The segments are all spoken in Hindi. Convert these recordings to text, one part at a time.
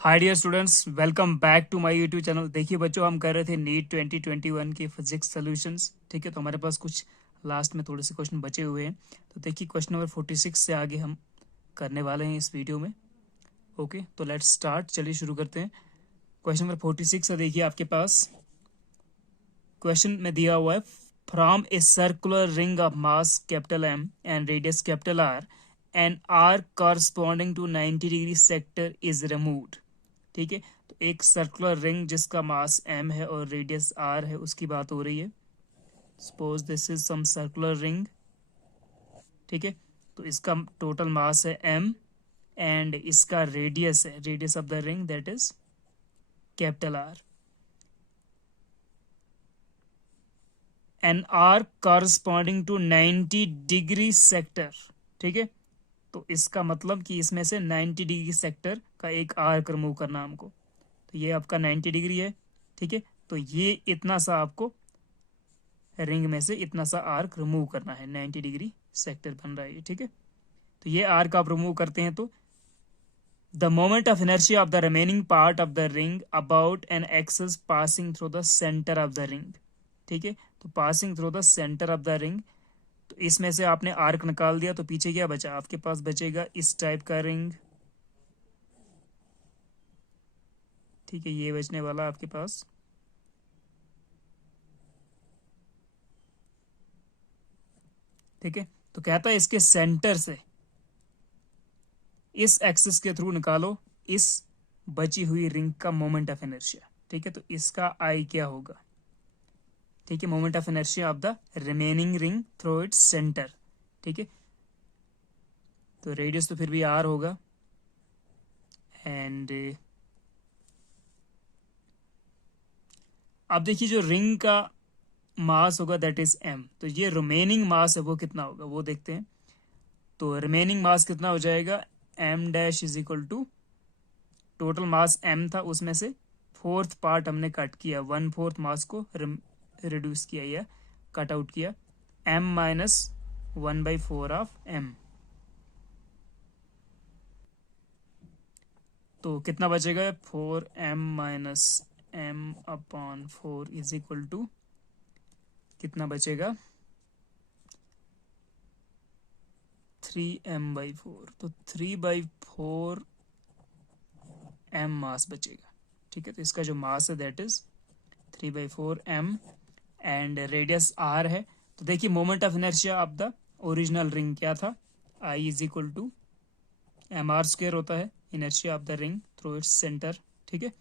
Hi dear students, welcome back to my YouTube channel. देखिए बच्चों, हम कर रहे थे नीट 2021 के फिजिक्स सॉल्यूशंस। ठीक है, तो हमारे पास कुछ लास्ट में थोड़े से क्वेश्चन बचे हुए हैं। तो देखिए क्वेश्चन नंबर 46 से आगे हम करने वाले हैं इस वीडियो में। ओके, तो लेट्स स्टार्ट। चलिए शुरू करते हैं। क्वेश्चन नंबर 46 है, देखिए आपके पास क्वेश्चन में दिया हुआ है, from a circular ring of mass capital M and radius capital R and R corresponding to 90 degree sector is removed. ठीक है, तो एक सर्कुलर रिंग जिसका मास m है और रेडियस r है, उसकी बात हो रही है। Suppose this is some circular ring. ठीक है, तो इसका टोटल मास है m एंड इसका रेडियस है, radius of the ring that is capital R and r corresponding to 90 degree sector. ठीक है, तो इसका मतलब कि इसमें से 90 डिग्री सेक्टर का एक आर्क रिमूव करना हमको। तो ये आपका 90 डिग्री है। ठीक है, तो ये इतना सा आपको रिंग में से इतना सा आर्क रिमूव करना है। 90 डिग्री सेक्टर बन रहा है। ठीक है, तो ये आर्क आप रिमूव करते हैं तो the moment of inertia of the remaining part of the ring about an axis passing through the centre of the ring. ठीक है, तो passing through the centre of the ring, तो इसमें से आपने आर्क निकाल दिया तो पीछे क्या बचा आपके पास? बचेगा इस टाइप का रिंग। ठीक है, ये बचने वाला आपके पास। ठीक है, तो कहता है इसके सेंटर से इस एक्सिस के थ्रू निकालो इस बची हुई रिंग का मोमेंट ऑफ इनर्शिया। ठीक है, तो इसका आई क्या होगा? ठीक है, moment of inertia of the remaining ring through its centre. ठीक है, तो रेडियस तो फिर भी आर होगा एंड अब देखिए जो रिंग का मास होगा दैट इज एम, तो ये रिमेनिंग मास है वो कितना होगा वो देखते हैं। तो रिमेनिंग मास कितना हो जाएगा? M dash is equal to total mass M था, उसमें से फोर्थ पार्ट हमने कट किया, 1/4 मास को रिड्यूस किया या कट आउट किया, एम माइनस 1/4 ऑफ एम। तो कितना बचेगा? 4m minus M upon 4 is equal to कितना बचेगा? 3m/4। तो 3/4 एम मास बचेगा। ठीक है, तो इसका जो मास है that is 3/4 M and radius R है। तो देखिए moment of inertia of the original ring क्या था? I is equal to M R square होता है inertia of the ring through its centre. ठीक है,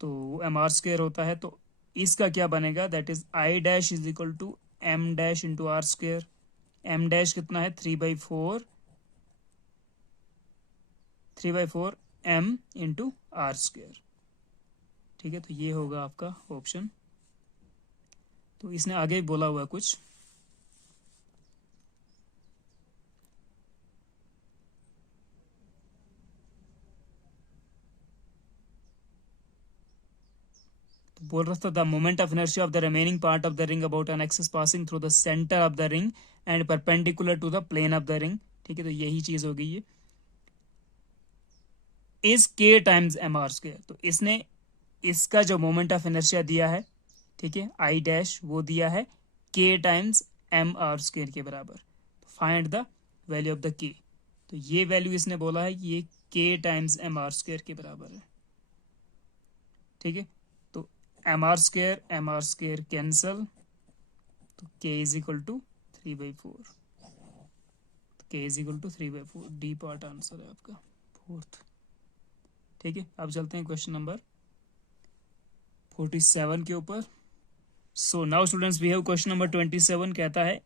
तो एम आर स्क्वेयर होता है, तो इसका क्या बनेगा? That is I dash is equal to M dash into R square. M dash कितना है? 3/4 एम इंटू आर स्क्वेयर। ठीक है, तो ये होगा आपका ऑप्शन। तो इसने आगे बोला हुआ कुछ, तो बोल रहा था the moment of inertia of the remaining part of the ring about an axis passing through the centre of the ring and perpendicular to the plane of the ring. ठीक है, तो यही चीज हो गई ये इज के टाइम्स एम आर स्क्वेयर। तो इसने इसका जो मोमेंट ऑफ इनर्शिया दिया है, ठीक है, आई डैश, वो दिया है के टाइम्स एम आर स्क्वेयर के बराबर। Find the value of the के। तो ये वैल्यू इसने बोला है कि ये के टाइम्स एम आर स्क्वेयर के बराबर है। ठीक है, तो एम आर स्क्वेयर कैंसल, तो के is equal to 3/4। K is equal to 3/4, D part answer है आपका फोर्थ। ठीक है, अब चलते हैं क्वेश्चन नंबर 47 के ऊपर। So now students we have question number 27। कहता है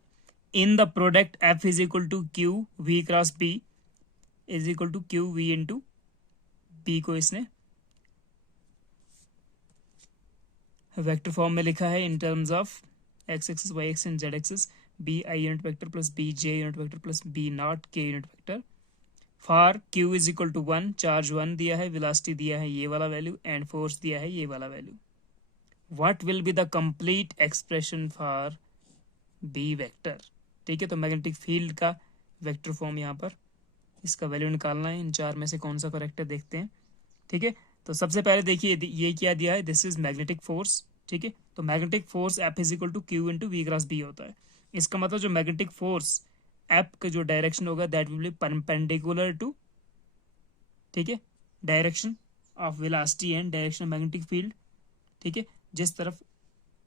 in the product F is equal to Q V cross B is equal to Q V into B को इसने वेक्टर फॉर्म में लिखा है in terms of X axis Y axis and Z axis. B I unit vector plus B J unit vector plus B naught K unit vector for Q is equal to 1। Charge 1 दिया है, वेलोसिटी दिया है ये वाला वैल्यू एंड फोर्स दिया है ये वाला value. What will be the complete expression for B vector? ठीक है, तो मैग्नेटिक फील्ड का वेक्टर फॉर्म यहाँ पर इसका वैल्यू निकालना है, इन चार में से कौन सा करेक्ट है देखते हैं। ठीक है, तो सबसे पहले देखिए ये क्या दिया है, दिस इज मैग्नेटिक फोर्स। ठीक है, तो magnetic force F is equal to q into v cross B होता है। इसका मतलब जो मैग्नेटिक फोर्स F का जो डायरेक्शन होगा that will be perpendicular to, ठीक है, direction of velocity and direction of magnetic field. ठीक है, जिस तरफ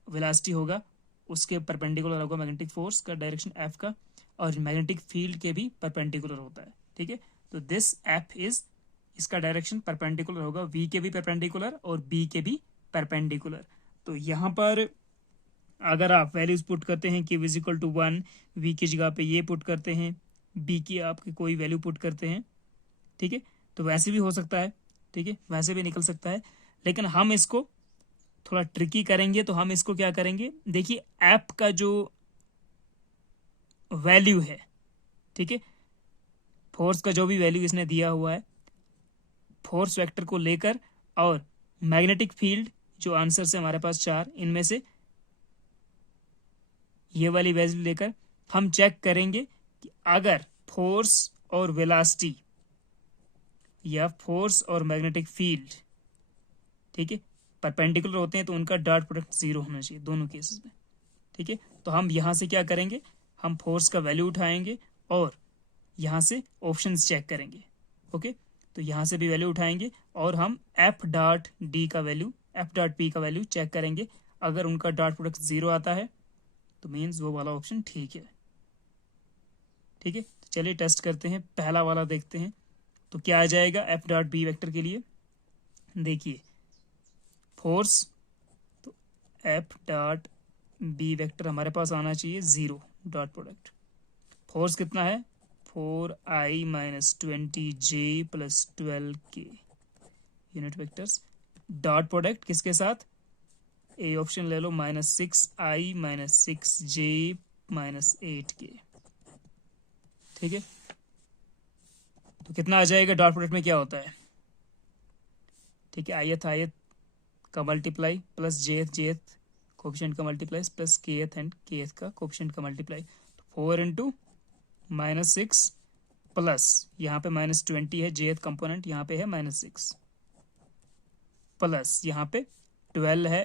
वेलोसिटी होगा उसके परपेंडिकुलर होगा मैग्नेटिक फोर्स का डायरेक्शन F का, और मैग्नेटिक फील्ड के भी परपेंडिकुलर होता है। ठीक है, तो दिस F इज, इसका डायरेक्शन परपेंडिकुलर होगा, V के भी परपेंडिकुलर और B के भी परपेंडिकुलर। तो यहाँ पर अगर आप वैल्यूज पुट करते हैं कि इज इक्वल टू 1, V की जगह पे ये पुट करते हैं, B की आपकी कोई वैल्यू पुट करते हैं। ठीक है, तो वैसे भी हो सकता है, ठीक है, वैसे भी निकल सकता है, लेकिन हम इसको थोड़ा ट्रिकी करेंगे। तो हम इसको क्या करेंगे, देखिए ऐप का जो वैल्यू है, ठीक है, फोर्स का जो भी वैल्यू इसने दिया हुआ है, फोर्स वेक्टर को लेकर और मैग्नेटिक फील्ड जो आंसर से हमारे पास चार, इनमें से ये वाली वैल्यू लेकर हम चेक करेंगे कि अगर फोर्स और वेलोसिटी या फोर्स और मैग्नेटिक फील्ड, ठीक है, परपेंडिकुलर होते हैं तो उनका डॉट प्रोडक्ट जीरो होना चाहिए दोनों केसेस में। ठीक है, तो हम यहां से क्या करेंगे, हम फोर्स का वैल्यू उठाएंगे और यहां से ऑप्शंस चेक करेंगे। ओके, तो यहां से भी वैल्यू उठाएंगे और हम एफ डॉट डी का वैल्यू, एफ डॉट पी का वैल्यू चेक करेंगे। अगर उनका डॉट प्रोडक्ट जीरो आता है तो मीन्स वो वाला ऑप्शन ठीक है। ठीक है, तो चलिए टेस्ट करते हैं, पहला वाला देखते हैं तो क्या आ जाएगा एफ डॉट बी वेक्टर के लिए। देखिए फोर्स, तो एफ डॉट बी वेक्टर हमारे पास आना चाहिए जीरो, डॉट प्रोडक्ट। फोर्स कितना है, 4i minus 20j plus 12k unit vectors. Dot product किसके साथ, ए ऑप्शन ले लो, -6i minus 6j minus 8k। ठीक है, तो कितना आ जाएगा, डॉट प्रोडक्ट में क्या होता है, ठीक है, आयत आयत का मल्टीप्लाई प्लस जेथ कोफिशिएंट का multiply plus kth and kth का कोफिशिएंट का मल्टीप्लाई। तो 4 इंटू -6 प्लस यहाँ पे -20 है जेथ कंपोनेंट, यहाँ पे है -6 प्लस यहाँ पे 12 है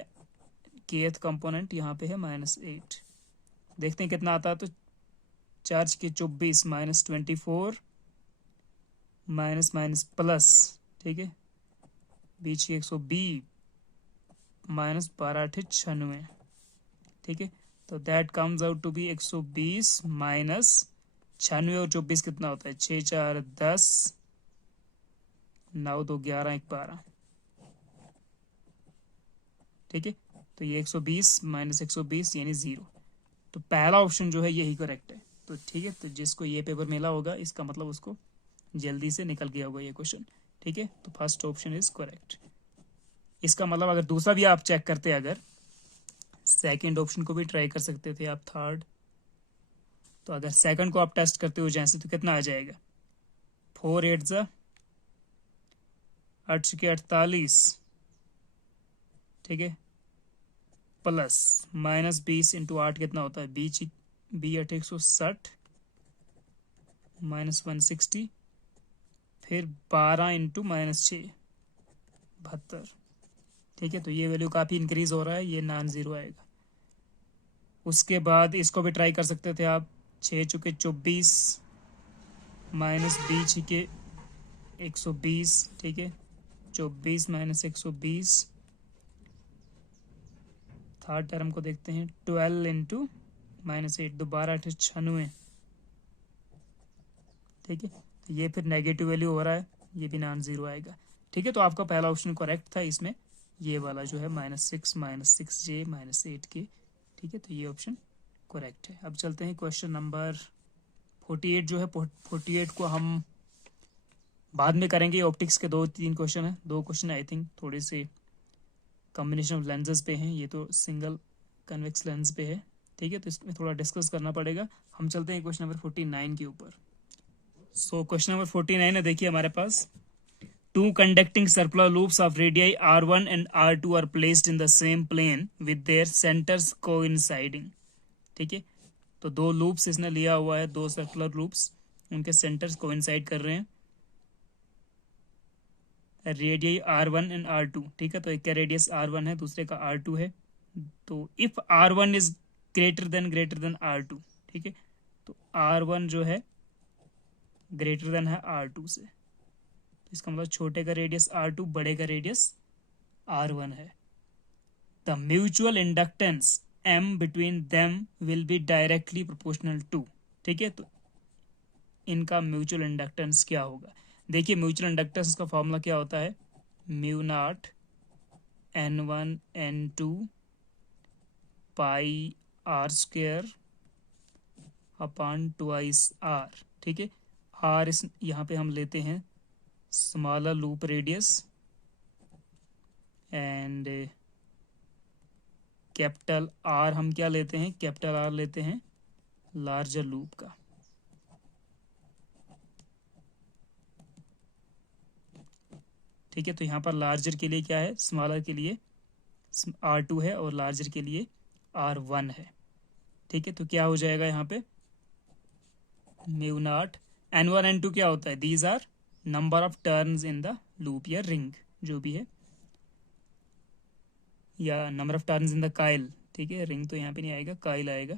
केथ कंपोनेंट, यहाँ पे है -8। देखते हैं कितना आता है, तो चार्ज के 24 -24 माइनस माइनस प्लस, ठीक है, बीच की 120 -12×8 = 96। ठीक है, तो that comes out to be 120 minus 96 और 24 कितना होता है, 6 4 10, 9 2 11 1 12। ठीक है, तो ये 120 माइनस 120 यानी 0। तो पहला ऑप्शन जो है यही करेक्ट है। तो ठीक है, तो जिसको ये पेपर मिला होगा इसका मतलब उसको जल्दी से निकल गया होगा ये क्वेश्चन। ठीक है, तो फर्स्ट ऑप्शन इज करेक्ट। इसका मतलब अगर दूसरा भी आप चेक करते, अगर सेकंड ऑप्शन को भी ट्राई कर सकते थे आप, थर्ड। तो अगर सेकंड को आप टेस्ट करते हो जैसे, तो कितना आ जाएगा, 4 8 × 8 × 48, ठीक है, प्लस -20 × 8 कितना होता है, बी 8 160 -160, फिर 12 इंटू -6 72। ठीक है, तो ये वैल्यू काफ़ी इंक्रीज हो रहा है, ये नॉन जीरो आएगा। उसके बाद इसको भी ट्राई कर सकते थे आप, 6 चुके 24 माइनस बी छिके 120, ठीक है, 24 माइनस 120। थर्ड टर्म को देखते हैं, 12 इंटू -8, दोबारा 96। ठीक है, तो ये फिर नेगेटिव वैल्यू हो रहा है, ये भी नॉन जीरो आएगा। ठीक है, तो आपका पहला ऑप्शन करेक्ट था, इसमें ये वाला जो है -6 -6j -8k। ठीक है, तो ये ऑप्शन करेक्ट है। अब चलते हैं क्वेश्चन नंबर 48 जो है, 48 को हम बाद में करेंगे। ऑप्टिक्स के 2-3 क्वेश्चन है, 2 क्वेश्चन आई थिंक थोड़े से कॉम्बिनेशन ऑफ लेंसेज पे हैं, ये तो सिंगल कन्वेक्स लेंस पे है। ठीक है, तो इसमें थोड़ा डिस्कस करना पड़ेगा। हम चलते हैं क्वेश्चन नंबर 49 के ऊपर। सो क्वेश्चन नंबर 49 है, देखिए हमारे पास, two conducting circular loops of radii r1 and r2 are placed in the same plane with their centers coinciding। ठीक है, तो 2 लूप्स इसने लिया हुआ है, 2 सर्कुलर लूप्स, उनके सेंटर्स कोइंसाइड कर रहे हैं, रेडियई R1 एंड R2, ठीक है। तो एक का रेडियस R1 है, दूसरे का R2 है। तो if R1 is greater than R2, ठीक है, तो R1 जो है ग्रेटर देन है R2 से, इसका मतलब छोटे का रेडियस R2, बड़े का रेडियस R1 है। The mutual inductance M between them will be directly proportional to, ठीक है। तो इनका म्यूचुअल इंडक्टेंस क्या होगा? देखिए म्यूचुअल इंडक्टेंस का फॉर्मूला क्या होता है, म्यू नॉट N1 N2 पाई R square upon twice R, ठीक है। R इस यहाँ पे हम लेते हैं smaller loop radius and capital R हम क्या लेते हैं, कैपिटल R लेते हैं लार्जर लूप का, ठीक है। तो यहाँ पर लार्जर के लिए क्या है, स्मॉलर के लिए R2 है और लार्जर के लिए R1 है, ठीक है। तो क्या हो जाएगा यहाँ पे, म्यू नॉट N1 N2 क्या होता है, these are number of turns in the loop या रिंग जो भी है, या number of turns in the coil, ठीक है। रिंग तो यहाँ पे नहीं आएगा, काइल आएगा।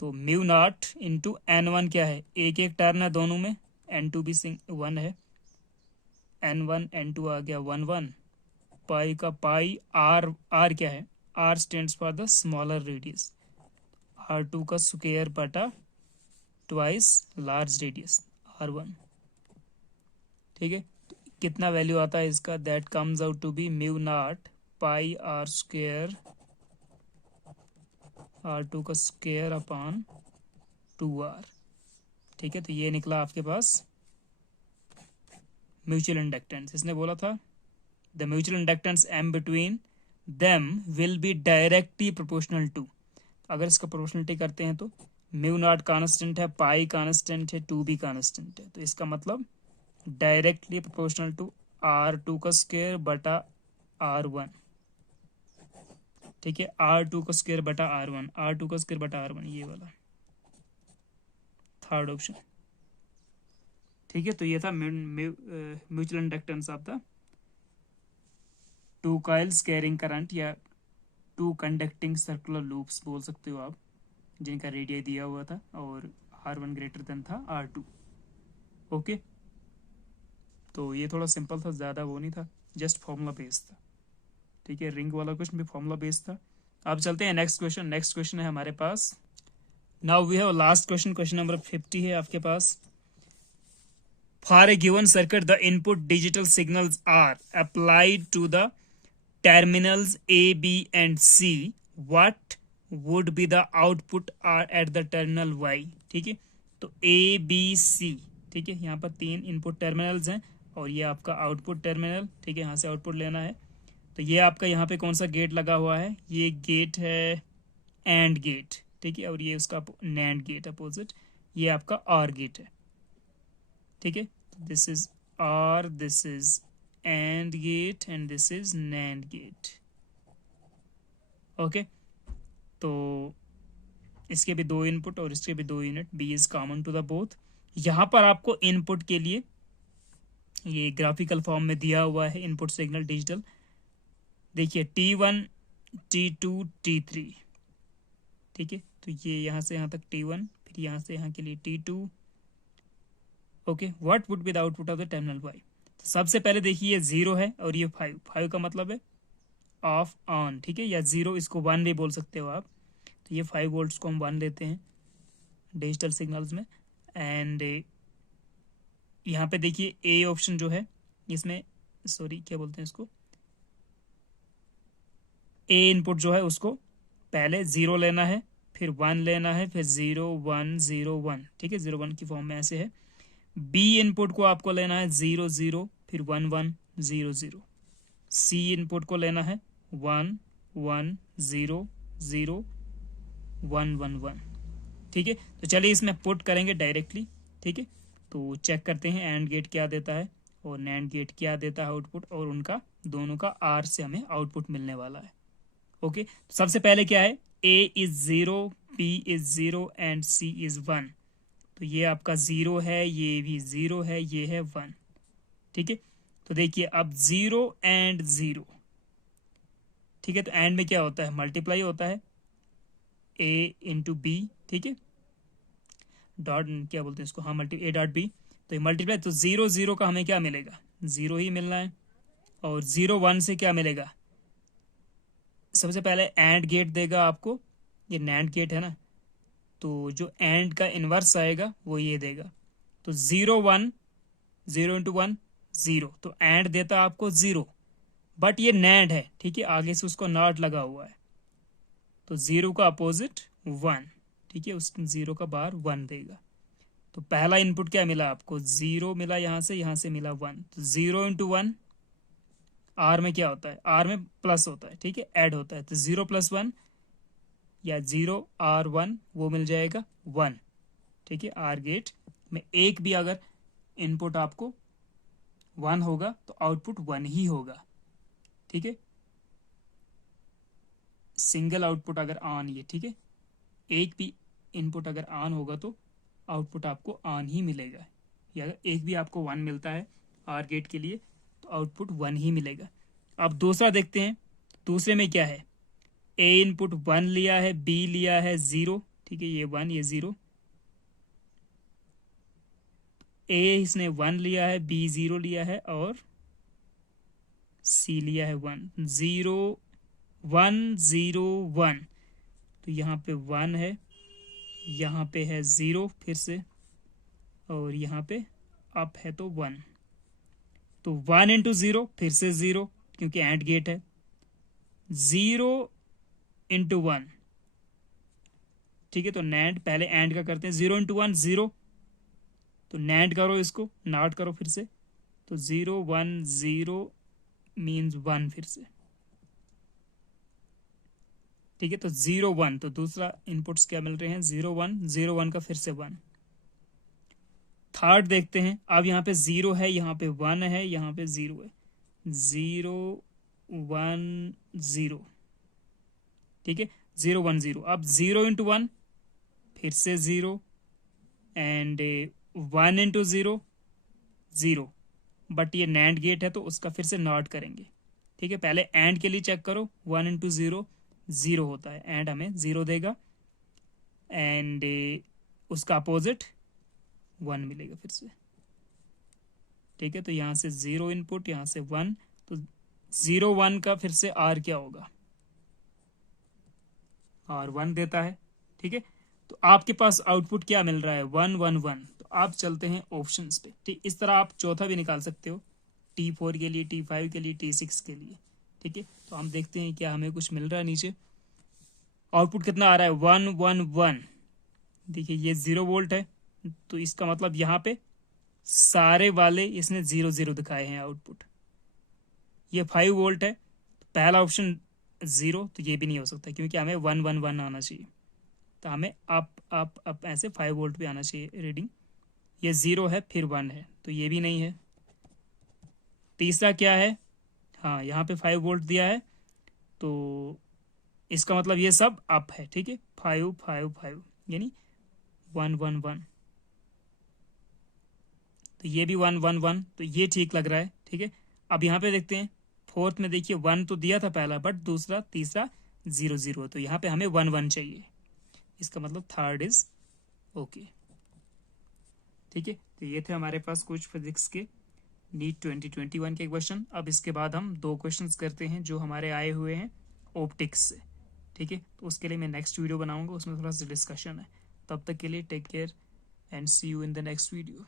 तो म्यू नॉट इंटू N1 क्या है, एक एक टर्न है दोनों में, N2 भी 1 है, N1 N2 आ गया 1 1, पाई का पाई R क्या है, R stands for the smaller radius, R2 का स्क्वायर बटा ट्वाइस लार्ज रेडियस R1, ठीक है। तो कितना वैल्यू आता है इसका, that comes out to be mu naught pi R square R2 का स्क्वायर अपॉन 2R, ठीक है। तो ये निकला आपके पास म्यूचुअल इंडक्टेंस। इसने बोला था the mutual inductance M between them will be directly proportional to, अगर इसका प्रोपोर्शनलिटी करते हैं तो म्यू नॉट कांस्टेंट है, पाई कांस्टेंट है, 2 भी कांस्टेंट है, तो इसका मतलब डायरेक्टली प्रोपोर्शनल टू R2 का स्क्वायर बटा R1, ठीक है। R2 का स्क्वायर बटा R1, R2 का स्क्वायर बटा R1, ये वाला थर्ड ऑप्शन, ठीक है। तो ये था mutual inductance of the two coils carrying current, या टू कंडक्टिंग सर्कुलर लूप्स बोल सकते हो आप, जिनका रेडियस दिया हुआ था और R1 ग्रेटर देन था R2, ओके। तो ये थोड़ा सिंपल था, ज़्यादा वो नहीं था, जस्ट फॉर्मूला बेस्ड था, ठीक है। रिंग वाला क्वेश्चन भी फॉर्मूला बेस्ड था। अब चलते हैं नेक्स्ट क्वेश्चन। नेक्स्ट क्वेश्चन है हमारे पास, now we have last question, question number 50 है आपके पास। For a given circuit the input digital signals are applied to the terminals A, B and C, what would be the output are at the terminal Y, ठीक है। तो A B C, ठीक है, यहाँ पर 3 इनपुट टर्मिनल्स हैं और ये आपका आउटपुट टर्मिनल, ठीक है, यहाँ से आउटपुट लेना है। तो ये आपका यहाँ पे कौन सा गेट लगा हुआ है, ये गेट है एंड गेट, ठीक है, और ये उसका नैंड गेट अपोजिट, ये आपका आर गेट है, ठीक है। This is OR, this is AND gate and this is NAND gate, okay. तो इसके भी 2 इनपुट और इसके भी 2 unit, B is common to the both. यहाँ पर आपको इनपुट के लिए ये ग्राफिकल फॉर्म में दिया हुआ है इनपुट सिग्नल डिजिटल, देखिए T1 T2 T3, ठीक है। तो ये यहाँ से यहाँ तक T1, फिर यहाँ से यहाँ के लिए T2, okay. What would be the output of the terminal Y, सबसे पहले देखिए 0 है और ये 5 का मतलब है ऑफ ऑन, ठीक है, या 0 इसको 1 भी बोल सकते हो आप। तो ये 5 वोल्ट्स को हम 1 लेते हैं डिजिटल सिग्नल्स में। एंड यहाँ पे देखिए ए ऑप्शन जो है इसमें, सॉरी क्या बोलते हैं इसको, ए इनपुट जो है उसको पहले 0 लेना है, फिर 1 लेना है, फिर 0 1 0 1, ठीक है, 0 1 की फॉर्म में ऐसे है। बी इनपुट को आपको लेना है 0 0, फिर 1 1 0 0। सी इनपुट को लेना है 1 1 0 0 1 1 1, ठीक है। तो चलिए इसमें पुट करेंगे डायरेक्टली, ठीक है। तो चेक करते हैं एंड गेट क्या देता है और नैंड गेट क्या देता है आउटपुट, और उनका दोनों का आर से हमें आउटपुट मिलने वाला है, ओके। तो सबसे पहले क्या है, A is 0, B is 0 and C is 1। तो ये आपका 0 है, ये भी 0 है, ये है 1। ठीक है, तो देखिए अब 0 एंड 0। ठीक है, तो एंड में क्या होता है, मल्टीप्लाई होता है, ए इंटू बी। ठीक है, डॉट क्या बोलते हैं इसको, हाँ मल्टी ए डॉट बी। तो ये मल्टीप्लाई, तो 0 0 का हमें क्या मिलेगा, 0 ही मिलना है। और 0 1 से क्या मिलेगा, सबसे पहले एंड गेट देगा आपको, ये नैंड गेट है ना, तो जो एंड का इनवर्स आएगा वो ये देगा। तो 0 1, 0 इंटू 1 0, तो एंड देता आपको 0, बट ये नैंड है। ठीक है, आगे से उसको नॉट लगा हुआ है, तो 0 का अपोजिट 1। ठीक है, उस 0 का बाहर 1 देगा। तो पहला इनपुट क्या मिला आपको, 0 मिला, यहाँ से मिला 1। तो 0 इंटू 1, आर में क्या होता है, आर में प्लस होता है। ठीक है, ऐड होता है, तो 0 प्लस 1 या 0 आर 1 वो मिल जाएगा 1। ठीक है, आर गेट में एक भी अगर इनपुट आपको 1 होगा तो आउटपुट 1 ही होगा। ठीक है, सिंगल आउटपुट अगर ऑन, ये ठीक है, एक भी इनपुट अगर ऑन होगा तो आउटपुट आपको ऑन ही मिलेगा। या अगर एक भी आपको 1 मिलता है आर गेट के लिए तो आउटपुट 1 ही मिलेगा। अब दूसरा देखते हैं, दूसरे में क्या है, ए इनपुट 1 लिया है, बी लिया है 0। ठीक है, ये 1 ये 0, ए इसने 1 लिया है, बी 0 लिया है, और सी लिया है 1। 0 1 0 1, तो यहाँ पे 1 है, यहाँ पे है 0 फिर से, और यहाँ पे अप है तो 1। तो 1 इंटू 0 फिर से 0, क्योंकि एंड गेट है। 0 इंटू 1, ठीक है, तो नैंड पहले एंड का करते हैं। 0 इंटू 1 0, तो नैंड करो इसको, नॉट करो फिर से, तो 0 1 0 मीन्स 1 फिर से। ठीक है, तो 0 1, तो दूसरा इनपुट्स क्या मिल रहे हैं, 0 1 0 1 का फिर से 1। थर्ड देखते हैं, अब यहाँ पे 0 है, यहाँ पे 1 है, यहाँ पे 0 है। 0 1 0, ठीक है, 0 1 0। अब 0 इंटू 1 फिर से 0, एंड 1 इंटू 0 0, बट ये नैंड गेट है तो उसका फिर से नॉट करेंगे। ठीक है, पहले एंड के लिए चेक करो, 1 इंटू 0 0 होता है, एंड हमें 0 देगा, एंड उसका अपोजिट 1 मिलेगा फिर से। ठीक है, तो यहाँ से 0 इनपुट, यहाँ से 1, तो 0 1 का फिर से आर क्या होगा, आर 1 देता है। ठीक है, तो आपके पास आउटपुट क्या मिल रहा है, 1 1 1। तो आप चलते हैं ऑप्शंस पे। ठीक, इस तरह आप चौथा भी निकाल सकते हो, T4 के लिए, T5 के लिए, T6 के लिए। ठीक है, तो हम देखते हैं क्या हमें कुछ मिल रहा है नीचे। आउटपुट कितना आ रहा है, 1 1 1। देखिए ये 0 वोल्ट है, तो इसका मतलब यहाँ पे सारे वाले इसने 0 0 दिखाए हैं आउटपुट। ये 5 वोल्ट है, पहला ऑप्शन 0, तो ये भी नहीं हो सकता, क्योंकि हमें 1 1 1 आना चाहिए। तो हमें अप ऐसे 5 वोल्ट पे आना चाहिए रीडिंग। ये 0 है, फिर 1 है, तो ये भी नहीं है। तीसरा क्या है, हाँ यहाँ पे 5 वोल्ट दिया है, तो इसका मतलब ये सब अप है। ठीक है, 5 5 5 यानी 1 1 1, तो ये भी 1 1 1, तो ये ठीक लग रहा है। ठीक है, अब यहाँ पे देखते हैं, फोर्थ में देखिए 1 तो दिया था पहला, बट दूसरा तीसरा 0 0, तो यहाँ पे हमें 1 1 चाहिए, इसका मतलब थर्ड इज ओके। ठीक है, तो ये थे हमारे पास कुछ फिजिक्स के नीट 2021 के क्वेश्चन। अब इसके बाद हम 2 क्वेश्चंस करते हैं जो हमारे आए हुए हैं ऑप्टिक्स से। ठीक है, तो उसके लिए मैं नेक्स्ट वीडियो बनाऊंगा, उसमें थोड़ा सा डिस्कशन है। तब तक के लिए take care and see you in the next video.